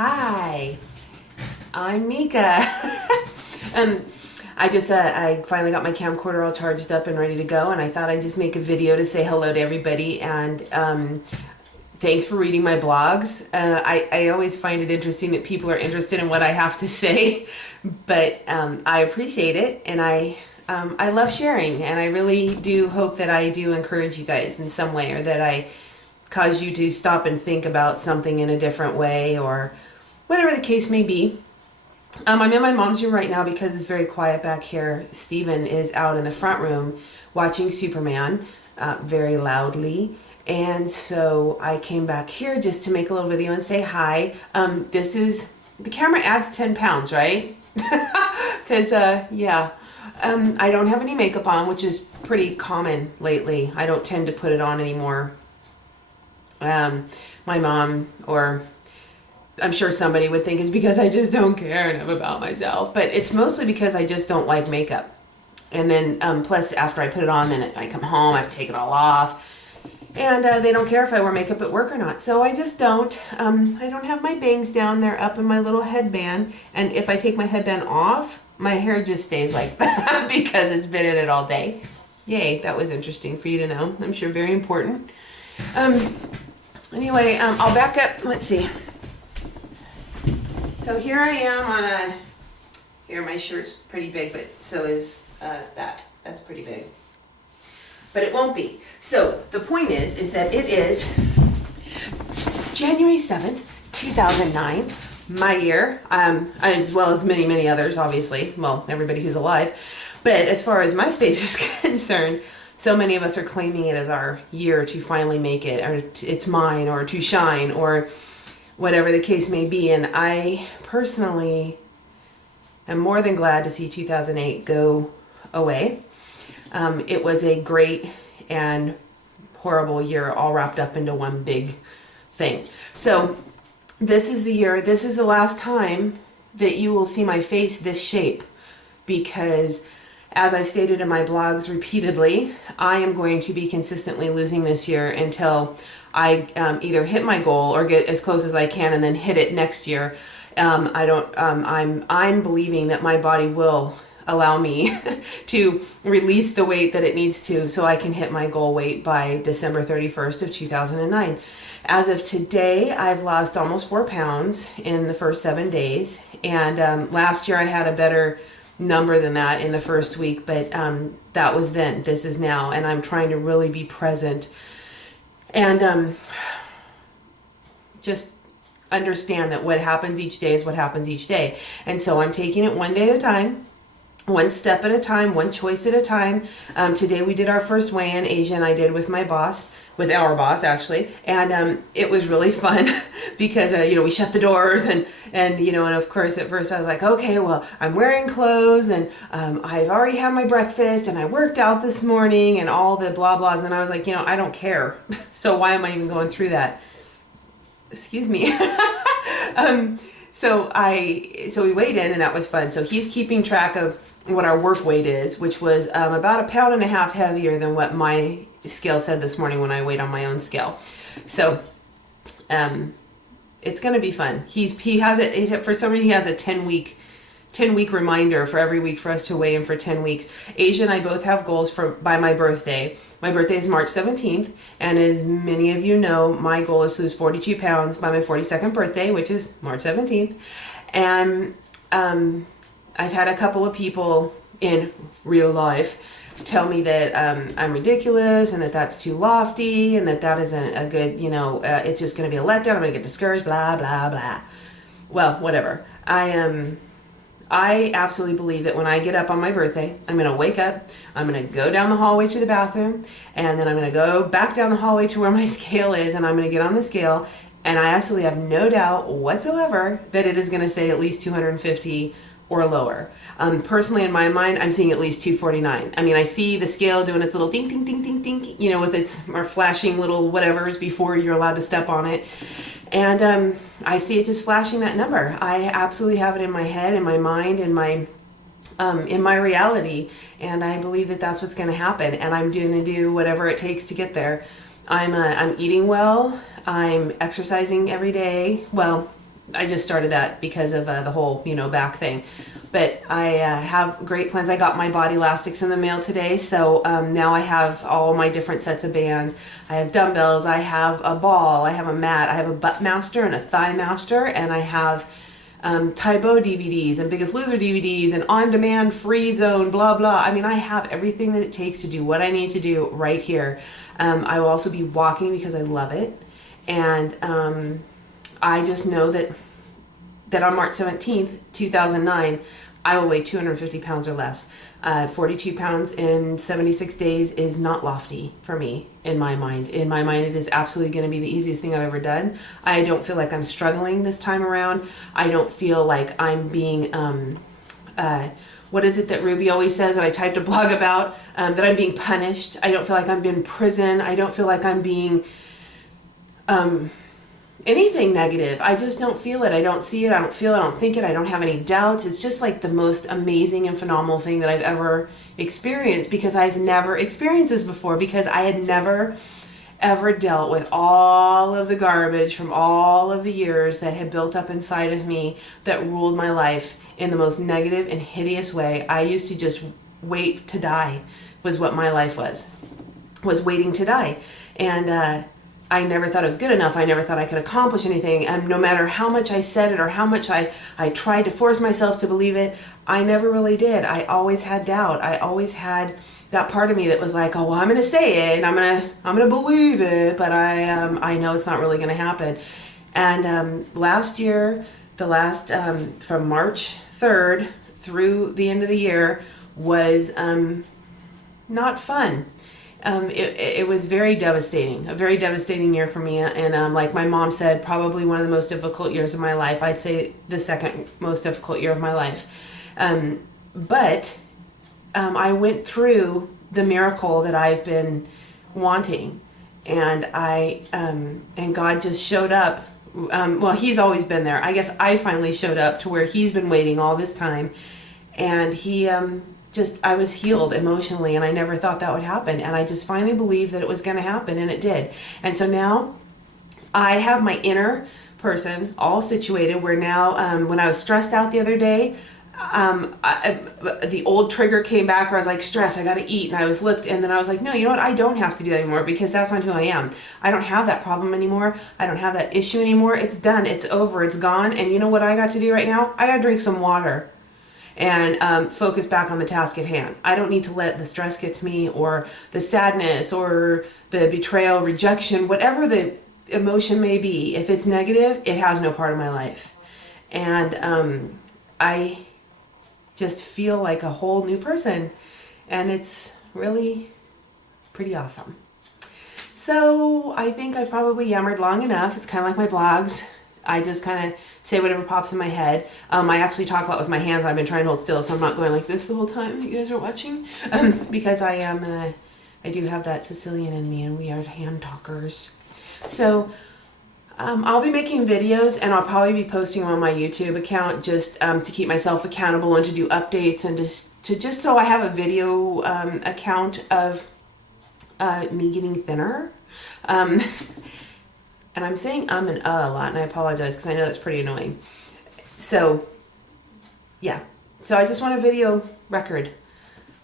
Hi, I'm Mika. I finally got my camcorder all charged up and ready to go, and I thought I'd just make a video to say hello to everybody, and thanks for reading my blogs. I always find it interesting that people are interested in what I have to say, but I appreciate it, and I love sharing, and I really do hope that I do encourage you guys in some way, or that I cause you to stop and think about something in a different way, or whatever the case may be. I'm in my mom's room right now because it's very quiet back here. Steven is out in the front room watching Superman very loudly. And so I came back here just to make a little video and say hi. The camera adds 10 pounds, right? Because, yeah. I don't have any makeup on, which is pretty common lately. I don't tend to put it on anymore. My mom, or I'm sure somebody would think it's because I just don't care enough about myself, but it's mostly because I just don't like makeup. And then plus after I put it on, then I come home, I have to take it all off, and they don't care if I wear makeup at work or not, so I just don't. I don't have my bangs down, they're up in my little headband, and if I take my headband off, my hair just stays like that because it's been in it all day. Yay, that was interesting for you to know. I'm sure very important. Anyway, I'll back up. Let's see. So here I am here my shirt's pretty big, but so is that. That's pretty big. But it won't be. So the point is that it is January 7th, 2009, my year, as well as many, many others, obviously. Well, everybody who's alive. But as far as MySpace is concerned, so many of us are claiming it as our year to finally make it, or it's mine, or to shine, or whatever the case may be. And I personally am more than glad to see 2008 go away. It was a great and horrible year all wrapped up into one big thing. So this is the year, this is the last time that you will see my face this shape, because as I've stated in my blogs repeatedly, I am going to be consistently losing this year until I either hit my goal or get as close as I can and then hit it next year. I'm believing that my body will allow me to release the weight that it needs to, so I can hit my goal weight by December 31st of 2009. As of today, I've lost almost 4 pounds in the first 7 days, and last year I had a better number than that in the first week, but that was then. This is now, and I'm trying to really be present and just understand that what happens each day is what happens each day. And so I'm taking it one day at a time, one step at a time, one choice at a time. Today we did our first weigh-in, Asia and I did with my boss, with our boss actually, and it was really fun because we shut the doors and of course at first I was like, okay, well, I'm wearing clothes and I've already had my breakfast and I worked out this morning and all the blah blahs, and I was like, I don't care, so why am I even going through that? Excuse me. So we weighed in, and that was fun. So he's keeping track of what our work weight is, which was about 1.5 pounds heavier than what my scale said this morning when I weighed on my own scale. So it's going to be fun. He has it for some reason. He has a 10-week reminder for every week for us to weigh in for 10 weeks. Asia and I both have goals by my birthday. My birthday is March 17th, and as many of you know, my goal is to lose 42 pounds by my 42nd birthday, which is March 17th. And I've had a couple of people in real life tell me that I'm ridiculous and that that's too lofty and that isn't a good, it's just going to be a letdown, I'm going to get discouraged, blah, blah, blah. Well, whatever. I absolutely believe that when I get up on my birthday, I'm going to wake up, I'm going to go down the hallway to the bathroom, and then I'm going to go back down the hallway to where my scale is, and I'm going to get on the scale, and I absolutely have no doubt whatsoever that it is going to say at least 250 or lower. Personally, in my mind, I'm seeing at least 249. I mean, I see the scale doing its little ding, ding, ding, ding, ding, with its flashing little whatevers before you're allowed to step on it. And I see it just flashing that number. I absolutely have it in my head, in my mind, in my reality, and I believe that that's what's going to happen. And I'm going to do whatever it takes to get there. I'm eating well. I'm exercising every day. Well, I just started that because of the whole, back thing. But I have great plans. I got my body elastics in the mail today, so now I have all my different sets of bands. I have dumbbells, I have a ball, I have a mat, I have a butt master and a thigh master, and I have Tybo DVDs and Biggest Loser DVDs and on-demand free zone, blah, blah. I mean, I have everything that it takes to do what I need to do right here. I will also be walking because I love it. And I just know that on March 17th, 2009, I will weigh 250 pounds or less. 42 pounds in 76 days is not lofty for me in my mind. In my mind, it is absolutely going to be the easiest thing I've ever done. I don't feel like I'm struggling this time around. I don't feel like I'm being, what is it that Ruby always says that I typed a blog about, that I'm being punished. I don't feel like I'm in prison. I don't feel like I'm being anything negative. I just don't feel it. I don't see it. I don't feel it. I don't think it. I don't have any doubts. It's just like the most amazing and phenomenal thing that I've ever experienced, because I've never experienced this before, because I had never ever dealt with all of the garbage from all of the years that had built up inside of me that ruled my life in the most negative and hideous way. I used to just wait to die was what my life was waiting to die. And I never thought it was good enough. I never thought I could accomplish anything. And no matter how much I said it or how much I tried to force myself to believe it, I never really did. I always had doubt. I always had that part of me that was like, oh, well, I'm going to say it and I'm going to believe it, but I know it's not really going to happen. And last year, from March 3rd through the end of the year was not fun. It was very devastating, a very devastating year for me. And like my mom said, probably one of the most difficult years of my life. I'd say the second most difficult year of my life. But I went through the miracle that I've been wanting. And and God just showed up. Well, he's always been there. I guess I finally showed up to where he's been waiting all this time. And he... I was healed emotionally, and I never thought that would happen. And I just finally believed that it was going to happen, and it did. And so now I have my inner person all situated where now, when I was stressed out the other day, the old trigger came back where I was like, stress, I got to eat. And I was looked, and then I was like, no, you know what? I don't have to do that anymore, because that's not who I am. I don't have that problem anymore. I don't have that issue anymore. It's done. It's over. It's gone. And you know what I got to do right now? I got to drink some water and focus back on the task at hand. I don't need to let the stress get to me, or the sadness, or the betrayal, rejection, whatever the emotion may be. If it's negative, it has no part of my life. And I just feel like a whole new person, and it's really pretty awesome. So I think I've probably yammered long enough. It's kind of like my blogs. I just kind of say whatever pops in my head. I actually talk a lot with my hands. I've been trying to hold still, so I'm not going like this the whole time you guys are watching, because I do have that Sicilian in me, and we are hand talkers. So I'll be making videos, and I'll probably be posting them on my YouTube account just to keep myself accountable and to do updates, and just so I have a video account of me getting thinner. And I'm saying and a lot, and I apologize because I know that's pretty annoying. So, yeah. So I just want a video record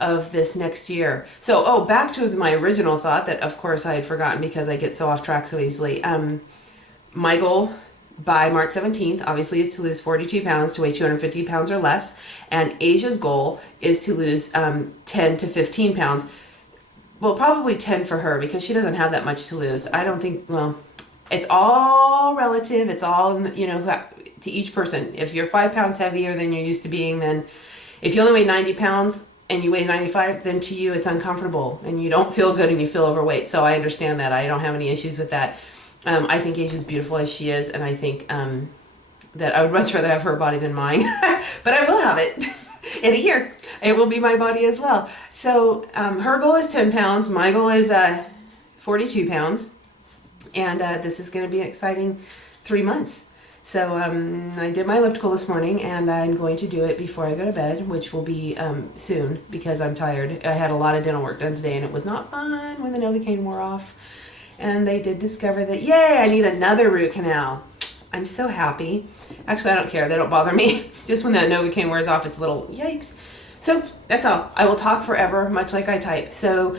of this next year. So, back to my original thought that, of course, I had forgotten because I get so off track so easily. My goal by March 17th, obviously, is to lose 42 pounds, to weigh 250 pounds or less. And Asia's goal is to lose 10 to 15 pounds. Well, probably 10 for her, because she doesn't have that much to lose. I don't think, well... It's all relative. It's all, to each person. If you're 5 pounds heavier than you're used to being, then if you only weigh 90 pounds and you weigh 95, then to you it's uncomfortable and you don't feel good and you feel overweight. So I understand that. I don't have any issues with that. I think Asia's beautiful as she is, and I think that I would much rather have her body than mine. But I will have it in a year. It will be my body as well. So her goal is 10 pounds. My goal is 42 pounds. And this is going to be an exciting 3 months. So I did my elliptical this morning, and I'm going to do it before I go to bed, which will be soon, because I'm tired. I had a lot of dental work done today, and it was not fun when the Novocaine wore off. And they did discover that, yay, I need another root canal. I'm so happy. Actually, I don't care. They don't bother me. Just when that Novocaine wears off, it's a little yikes. So that's all. I will talk forever, much like I type. So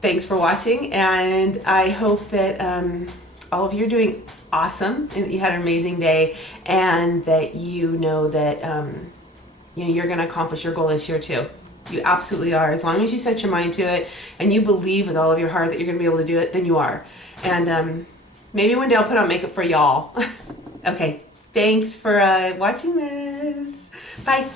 thanks for watching, and I hope that all of you are doing awesome and that you had an amazing day, and that you know that you're going to accomplish your goal this year too. You absolutely are. As long as you set your mind to it and you believe with all of your heart that you're going to be able to do it, then you are. And maybe one day I'll put on makeup for y'all. Okay, thanks for watching this. Bye.